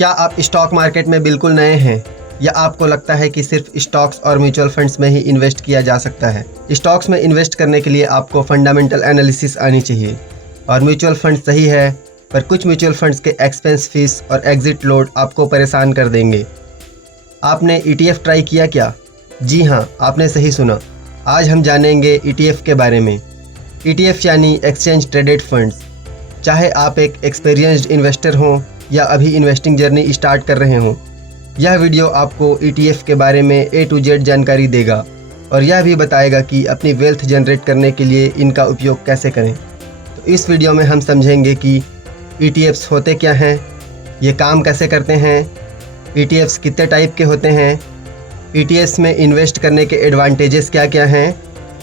क्या आप stock market में बिल्कुल नए हैं या आपको लगता है कि सिर्फ स्टॉक्स और म्यूचुअल फंड्स में ही इन्वेस्ट किया जा सकता है? स्टॉक्स में इन्वेस्ट करने के लिए आपको फंडामेंटल एनालिसिस आनी चाहिए और म्यूचुअल फंड सही है, पर कुछ म्यूचुअल फंड्स के एक्सपेंस फीस और एग्जिट लोड आपको परेशान कर देंगे। आपने ETF ट्राई किया क्या? जी हाँ, आपने सही सुना। आज हम जानेंगे ETF के बारे में। ETF यानी एक्सचेंज ट्रेडेड फंड्स। चाहे आप एक एक्सपीरियंस्ड इन्वेस्टर हों या अभी इन्वेस्टिंग जर्नी स्टार्ट कर रहे हों, यह वीडियो आपको ETF के बारे में A to Z जानकारी देगा और यह भी बताएगा कि अपनी वेल्थ जनरेट करने के लिए इनका उपयोग कैसे करें। तो इस वीडियो में हम समझेंगे कि ETFs होते क्या हैं, ये काम कैसे करते हैं, ETFs कितने टाइप के होते हैं, ETFs में इन्वेस्ट करने के एडवांटेजेस क्या क्या हैं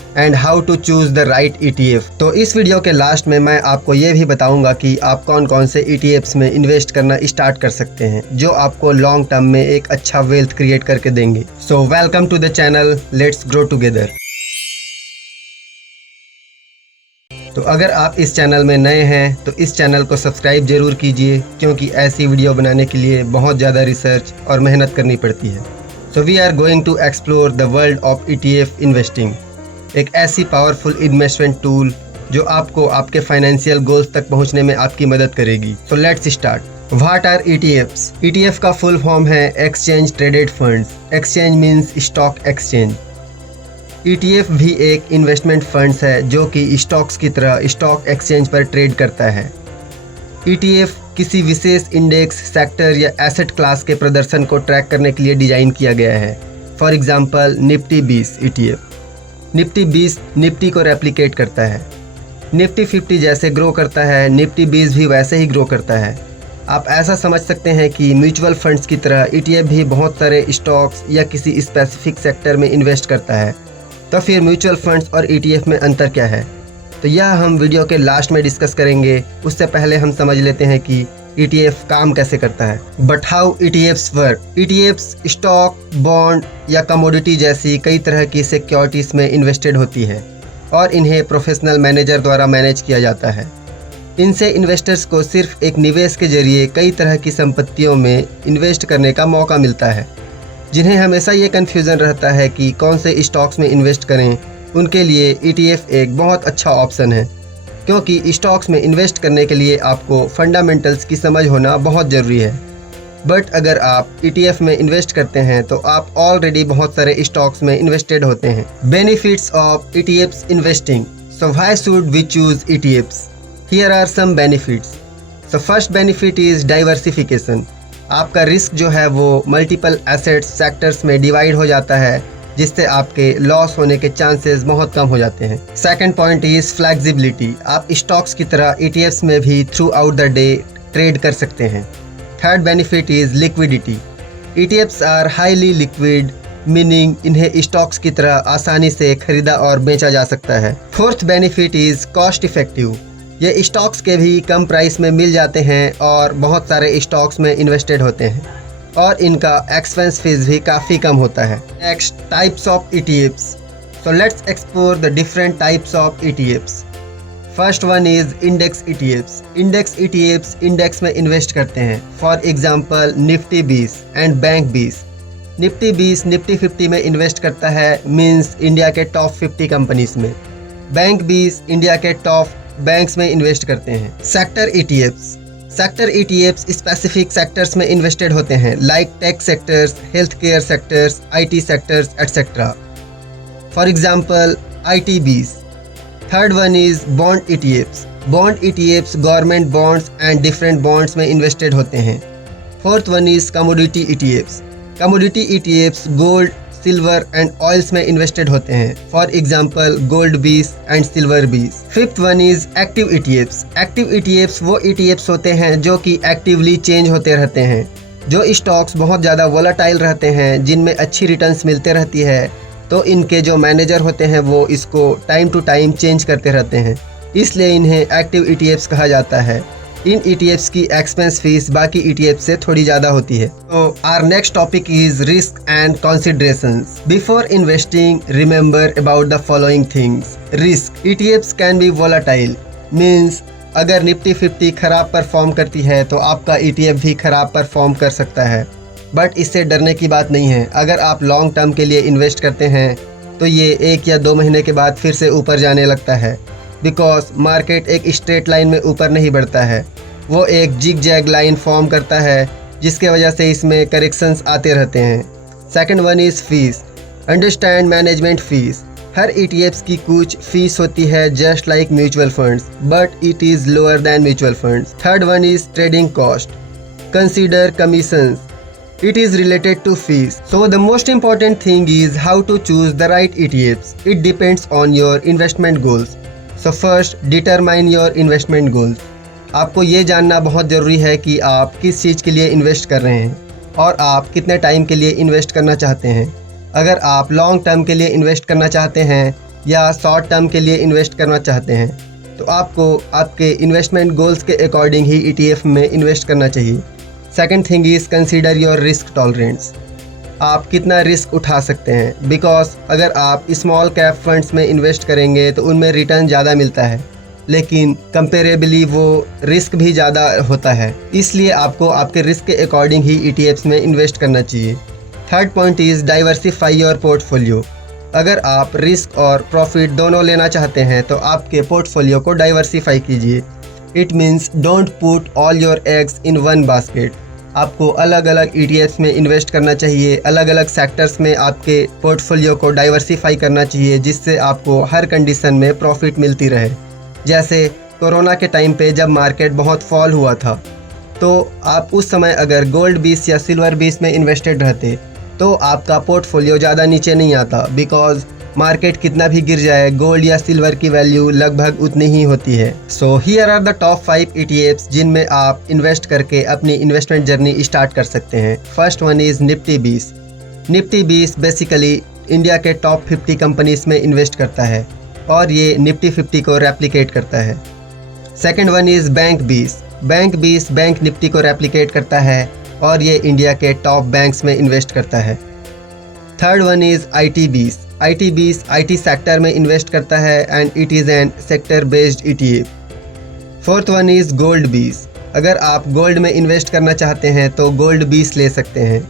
and how to choose the right ETF। तो इस वीडियो के लास्ट में मैं आपको ये भी बताऊंगा कि आप कौन कौन से ETFs में इन्वेस्ट करना स्टार्ट कर सकते हैं जो आपको लॉन्ग टर्म में एक अच्छा वेल्थ क्रिएट करके देंगे। So welcome to the channel, let's grow together. तो अगर आप इस चैनल में नए हैं तो इस चैनल को सब्सक्राइब जरूर कीजिए, क्योंकि ऐसी वीडियो बनाने के लिए बहुत ज़्यादा रिसर्च और मेहनत करनी पड़ती है। So we are going to explore the world of ETF investing, एक ऐसी पावरफुल इन्वेस्टमेंट टूल जो आपको आपके फाइनेंशियल गोल्स तक पहुंचने में आपकी मदद करेगी। So let's start. What are ETFs? ETF का फुल फॉर्म है exchange traded funds. Exchange means stock exchange. ETF भी एक इन्वेस्टमेंट फंड्स है जो कि स्टॉक्स की तरह स्टॉक एक्सचेंज पर ट्रेड करता है। ETF किसी विशेष इंडेक्स, सेक्टर या एसेट क्लास के प्रदर्शन को ट्रैक करने के लिए डिजाइन किया गया है। For example Nifty 20 ETF। Nifty 20 Nifty को रेप्लिकेट करता है। निफ्टी 50 जैसे ग्रो करता है, निफ्टी 20 भी वैसे ही ग्रो करता है। आप ऐसा समझ सकते हैं कि म्यूचुअल फंड्स की तरह ETF भी बहुत सारे स्टॉक्स या किसी स्पेसिफिक सेक्टर में इन्वेस्ट करता है। तो फिर म्यूचुअल फंड्स और ETF में अंतर क्या है? तो यह हम वीडियो के लास्ट में डिस्कस करेंगे। उससे पहले हम समझ लेते हैं कि ETF काम कैसे करता है। But how ETFs work? ETFs stock, bond या कमोडिटी जैसी कई तरह की सिक्योरिटीज में इन्वेस्टेड होती है और इन्हें प्रोफेशनल मैनेजर द्वारा मैनेज किया जाता है। इनसे इन्वेस्टर्स को सिर्फ एक निवेश के जरिए कई तरह की संपत्तियों में इन्वेस्ट करने का मौका मिलता है। जिन्हें हमेशा ये कन्फ्यूज़न रहता है कि कौन से स्टॉक्स में इन्वेस्ट करें, उनके लिए ETF एक बहुत अच्छा ऑप्शन है, क्योंकि स्टॉक्स में इन्वेस्ट करने के लिए आपको फंडामेंटल्स की समझ होना बहुत ज़रूरी है। बट अगर आप ETF में इन्वेस्ट करते हैं तो आप ऑलरेडी बहुत सारे स्टॉक्स में इन्वेस्टेड होते हैं। Benefits of ETFs investing. So why should we choose ETFs? Here are some benefits. So first benefit is diversification. आपका रिस्क जो है वो मल्टीपल एसेट्स सेक्टर्स में डिवाइड हो जाता है, जिससे आपके लॉस होने के चांसेस बहुत कम हो जाते हैं। Second point is flexibility. आप स्टॉक्स की तरह ETFs में भी throughout the day trade कर सकते हैं। Third benefit is liquidity. ETFs are highly liquid, meaning इन्हें स्टॉक्स की तरह आसानी से खरीदा और बेचा जा सकता है। Fourth benefit is cost effective. ये स्टॉक्स के भी कम प्राइस में मिल जाते हैं और बहुत सारे स्टॉक्स में इन्वेस्टेड होते हैं और इनका एक्सपेंस फीस भी काफ़ी कम होता है। Next, types of ETFs। So let's explore the different types of ETFs। First one is index ETFs। Index ETFs index में इन्वेस्ट करते हैं। For example Nifty 20 and bank 20। Nifty 20 Nifty 50 में इन्वेस्ट करता है, मींस इंडिया के top 50 companies में। Bank 20 India के top banks में इन्वेस्ट करते हैं। Sector ETFs। Sector ETFs specific sectors में इन्वेस्टेड होते हैं, like tech sectors, health care sectors, IT sectors etcetera. For example IT 20। Third one is bond ETFs। Bond ETFs government bonds and different bonds में invested होते हैं। Fourth one is commodity ETFs। Commodity ETFs gold, silver and oils में invested होते हैं। For example gold 20 and silver 20। Fifth one is active ETFs। Active ETFs वो ETFs होते हैं जो कि एक्टिवली चेंज होते रहते हैं। जो स्टॉक्स बहुत ज़्यादा वोलाटाइल रहते हैं, जिनमें अच्छी रिटर्न्स मिलते रहती है, तो इनके जो मैनेजर होते हैं वो इसको टाइम टू टाइम चेंज करते रहते हैं, इसलिए इन्हें एक्टिव ETFs कहा जाता है। इन ETFs की एक्सपेंस फीस बाकी ETFs से थोड़ी ज़्यादा होती है। तो our next topic is risk and considerations. Before investing remember about the following things. Risk. ETFs can be volatile, means अगर निफ्टी 50 खराब परफॉर्म करती है तो आपका ETF भी खराब परफॉर्म कर सकता है, बट इससे डरने की बात नहीं है। अगर आप लॉन्ग टर्म के लिए इन्वेस्ट करते हैं तो ये 1 या 2 महीने के बाद फिर से ऊपर जाने लगता है, बिकॉज मार्केट एक स्ट्रेट लाइन में ऊपर नहीं बढ़ता है, वो एक जिग जैग लाइन फॉर्म करता है, जिसके वजह से इसमें करेक्शंस आते रहते हैं। Second one is fees. Understand management fees. Her ETFs की कुछ फीस होती है just like mutual funds, but it is lower than mutual funds. Third one is trading cost. Consider commissions. It is related to fees. So the most important thing is how to choose the right ETFs. It depends on your investment goals. So first determine your investment goals. आपको ये जानना बहुत ज़रूरी है कि आप किस चीज़ के लिए इन्वेस्ट कर रहे हैं और आप कितने टाइम के लिए इन्वेस्ट करना चाहते हैं। अगर आप लॉन्ग टर्म के लिए इन्वेस्ट करना चाहते हैं या शॉर्ट टर्म के लिए इन्वेस्ट करना चाहते हैं तो आपको आपके इन्वेस्टमेंट गोल्स के अकॉर्डिंग ही ETF में इन्वेस्ट करना चाहिए। Second thing is consider your risk tolerance. आप कितना रिस्क उठा सकते हैं, बिकॉज अगर आप स्मॉल कैप फंड्स में इन्वेस्ट करेंगे तो उनमें रिटर्न ज़्यादा मिलता है, लेकिन कंपेरेबली वो रिस्क भी ज़्यादा होता है, इसलिए आपको आपके रिस्क के अकॉर्डिंग ही ETFs में इन्वेस्ट करना चाहिए। Third point is diversify your portfolio. अगर आप रिस्क और प्रॉफिट दोनों लेना चाहते हैं तो आपके पोर्टफोलियो को डाइवर्सिफाई कीजिए। It means don't put all your eggs in one basket. आपको अलग अलग ETFs में इन्वेस्ट करना चाहिए, अलग अलग सेक्टर्स में आपके पोर्टफोलियो को डाइवर्सिफाई करना चाहिए, जिससे आपको हर कंडीशन में प्रॉफिट मिलती रहे। जैसे कोरोना के टाइम पे जब मार्केट बहुत फॉल हुआ था तो आप उस समय अगर गोल्ड 20 या सिल्वर 20 में इन्वेस्टेड रहते तो आपका पोर्टफोलियो ज़्यादा नीचे नहीं आता, बिकॉज मार्केट कितना भी गिर जाए गोल्ड या सिल्वर की वैल्यू लगभग उतनी ही होती है। So here are the top 5 ETFs जिनमें आप इन्वेस्ट करके अपनी इन्वेस्टमेंट जर्नी स्टार्ट कर सकते हैं। First one is Nifty 20। Nifty 20 basically India के टॉप 50 कंपनीज में इन्वेस्ट करता है और ये निफ्टी 50 को रेप्लिकेट करता है। Second one is bank 20। Bank 20 bank Nifty को रेप्लिकेट करता है और ये इंडिया के टॉप बैंक्स में इन्वेस्ट करता है। Third one is IT 20। IT 20 IT sector में इन्वेस्ट करता है and it is an sector based ETF। Fourth one is gold 20। अगर आप गोल्ड में इन्वेस्ट करना चाहते हैं तो गोल्ड 20 ले सकते हैं।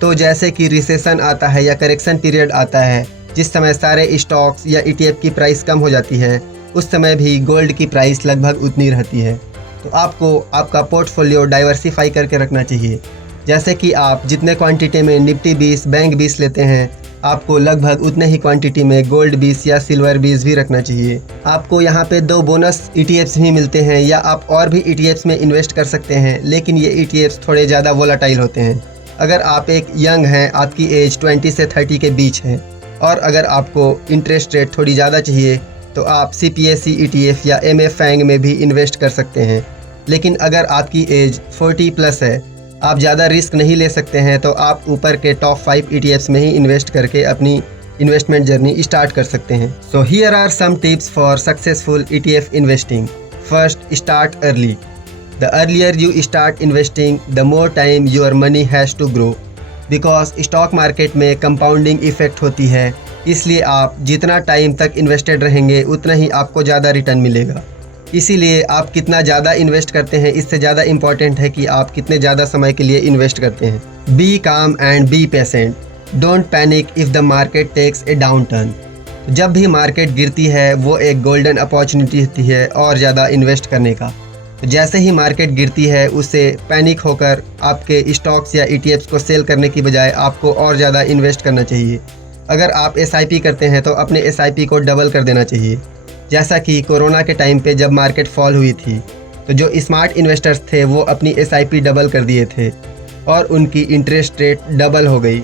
तो जैसे कि रिसेशन आता है या करेक्शन पीरियड आता है, जिस समय सारे स्टॉक्स या ETF की प्राइस कम हो जाती है, उस समय भी गोल्ड की प्राइस लगभग उतनी रहती है। तो आपको आपका पोर्टफोलियो डाइवर्सिफाई करके रखना चाहिए। जैसे कि आप जितने क्वांटिटी में निफ्टी 20 बैंक 20 लेते हैं, आपको लगभग उतने ही क्वांटिटी में गोल्ड 20 या सिल्वर 20 भी रखना चाहिए। आपको यहाँ पे 2 बोनस ETFs भी मिलते हैं, या आप और भी ETFs में इन्वेस्ट कर सकते हैं, लेकिन ये ETFs थोड़े ज़्यादा वोलाटाइल होते हैं। अगर आप एक यंग हैं, आपकी एज 20 से 30 के बीच है, और अगर आपको इंटरेस्ट रेट थोड़ी ज़्यादा चाहिए तो आप CPSE ETF या MFANG में भी इन्वेस्ट कर सकते हैं। लेकिन अगर आपकी एज 40 प्लस है, आप ज़्यादा रिस्क नहीं ले सकते हैं, तो आप ऊपर के टॉप 5 ETFs में ही इन्वेस्ट करके अपनी इन्वेस्टमेंट जर्नी स्टार्ट कर सकते हैं। So here are some tips for successful ETF investing. First, start early. The earlier you start investing the more time your money has to grow, because stock market में compounding effect होती है, इसलिए आप जितना time तक invested रहेंगे उतना ही आपको ज़्यादा रिटर्न मिलेगा। इसीलिए आप कितना ज़्यादा इन्वेस्ट करते हैं, इससे ज़्यादा इम्पॉर्टेंट है कि आप कितने ज़्यादा समय के लिए इन्वेस्ट करते हैं। Be calm and be patient. Don't panic if the market takes a downturn. जब भी मार्केट गिरती है वो एक गोल्डन अपॉर्चुनिटी होती है और ज़्यादा इन्वेस्ट करने का। जैसे ही मार्केट गिरती है उससे पैनिक होकर आपके स्टॉक्स या ETFs को सेल करने की बजाय आपको और ज़्यादा इन्वेस्ट करना चाहिए। अगर आप SIP करते हैं तो अपने SIP को डबल कर देना चाहिए। जैसा कि कोरोना के टाइम पे जब मार्केट फॉल हुई थी तो जो स्मार्ट इन्वेस्टर्स थे वो अपनी SIP डबल कर दिए थे और उनकी इंटरेस्ट रेट डबल हो गई।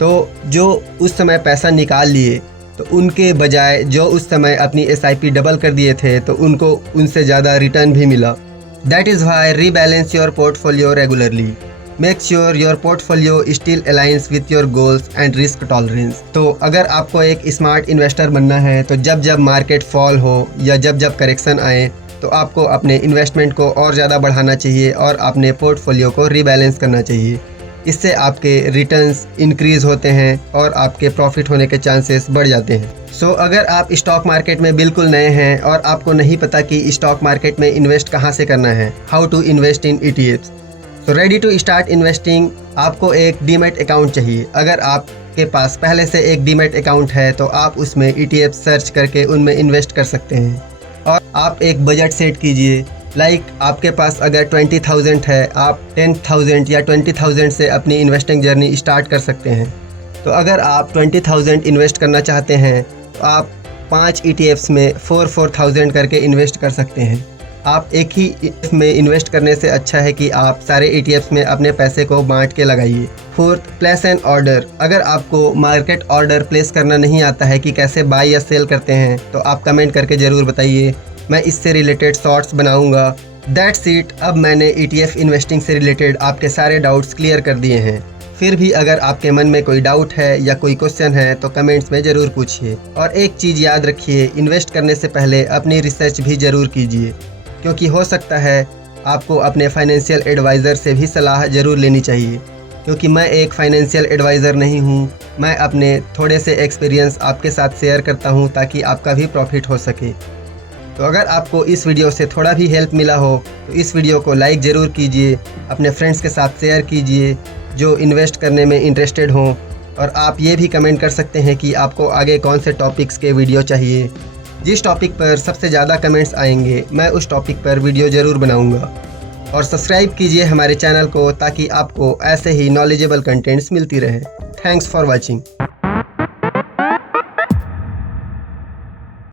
तो जो उस समय पैसा निकाल लिए तो उनके बजाय जो उस समय अपनी SIP डबल कर दिए थे तो उनको उनसे ज़्यादा रिटर्न भी मिला। That is why rebalance your portfolio regularly. Make sure your portfolio still aligns with your goals and risk tolerance. तो अगर आपको एक स्मार्ट इन्वेस्टर बनना है तो जब जब मार्केट फॉल हो या जब जब करेक्शन आए तो आपको अपने इन्वेस्टमेंट को और ज़्यादा बढ़ाना चाहिए और अपने पोर्टफोलियो को रीबैलेंस करना चाहिए। इससे आपके रिटर्न्स इंक्रीज होते हैं और आपके प्रॉफिट होने के चांसेस बढ़ जाते हैं। सो अगर आप स्टॉक मार्केट में बिल्कुल नए हैं और आपको नहीं पता कि स्टॉक मार्केट में इन्वेस्ट कहाँ से करना है, how to invest in ETFs, तो रेडी टू स्टार्ट इन्वेस्टिंग, आपको एक डीमैट अकाउंट चाहिए। अगर आपके पास पहले से एक डीमैट अकाउंट है तो आप उसमें ETF सर्च करके उनमें इन्वेस्ट कर सकते हैं। और आप एक बजट सेट कीजिए, लाइक आपके पास अगर 20,000 है, आप 10,000 या 20,000 से अपनी इन्वेस्टिंग जर्नी स्टार्ट कर सकते हैं। तो अगर आप 20,000 इन्वेस्ट करना चाहते हैं तो आप 5 ETFs में 4,000 करके इन्वेस्ट कर सकते हैं। आप एक ही ETF में इन्वेस्ट करने से अच्छा है कि आप सारे ETFs में अपने पैसे को बांट के लगाइए। Fourth, place N order. अगर आपको मार्केट ऑर्डर प्लेस करना नहीं आता है कि कैसे बाय या सेल करते हैं तो आप कमेंट करके ज़रूर बताइए, मैं इससे रिलेटेड शॉर्ट्स बनाऊंगा। That's it. अब मैंने ETF इन्वेस्टिंग से रिलेटेड आपके सारे डाउट्स क्लियर कर दिए हैं। फिर भी अगर आपके मन में कोई डाउट है या कोई क्वेश्चन है तो कमेंट्स में ज़रूर पूछिए। और एक चीज़ याद रखिए, इन्वेस्ट करने से पहले अपनी रिसर्च भी ज़रूर कीजिए, क्योंकि हो सकता है आपको अपने फाइनेंशियल एडवाइज़र से भी सलाह ज़रूर लेनी चाहिए। क्योंकि मैं एक फाइनेंशियल एडवाइज़र नहीं हूँ, मैं अपने थोड़े से एक्सपीरियंस आपके साथ शेयर करता हूँ ताकि आपका भी प्रॉफिट हो सके। तो अगर आपको इस वीडियो से थोड़ा भी हेल्प मिला हो तो इस वीडियो को लाइक ज़रूर कीजिए, अपने फ्रेंड्स के साथ शेयर कीजिए जो इन्वेस्ट करने में इंटरेस्टेड हों। और आप ये भी कमेंट कर सकते हैं कि आपको आगे कौन से टॉपिक्स के वीडियो चाहिए। जिस टॉपिक पर सबसे ज़्यादा कमेंट्स आएंगे मैं उस टॉपिक पर वीडियो ज़रूर बनाऊंगा। और सब्सक्राइब कीजिए हमारे चैनल को ताकि आपको ऐसे ही नॉलेजेबल कंटेंट्स मिलती रहे। Thanks for watching.